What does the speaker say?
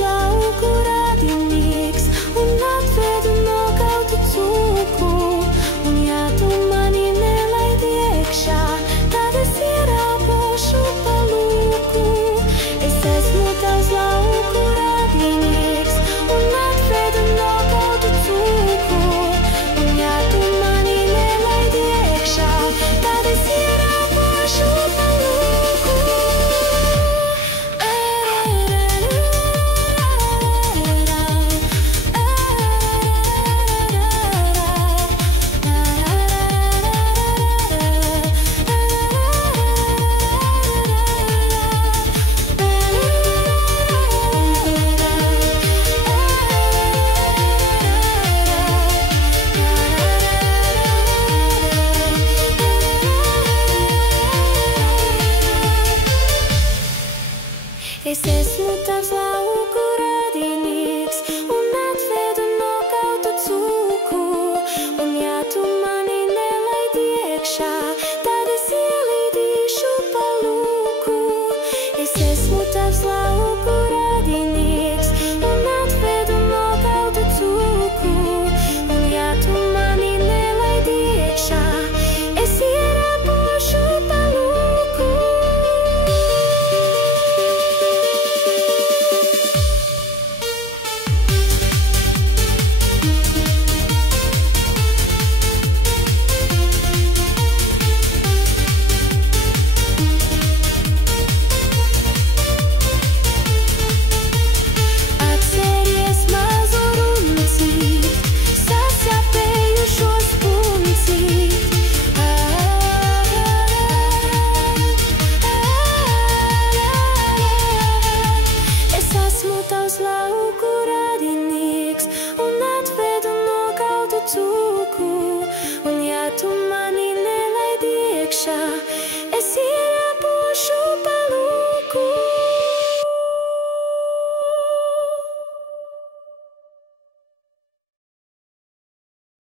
lauku radinieks un atvedu nokautu cūku. Un ja tu mani nelaidi iekšā, tad es ierāpošu pa lūku. Es esmu tavs lauku radinieks un atvedu nokautu cūku. Un ja tu mani nelaidi iekšā, tad es ierāpošu pa lūku. Es esmu tavs lauku radinieks un atvedu nokautu cūku. Un ja tu mani nelaidi iekšā, tad es ielīdīšu pa lūku. Es esmu tavs lauku radinieks un atvedu nokautu cūku. Un ja tu mani nelaidi iekšā, es ierāpošu pa lūku. Atceries mazu runcīt, sasapējušos puncīt. Es esmu tavs lauku radinieks un atvedu nokautu cūku. Un ja tu mani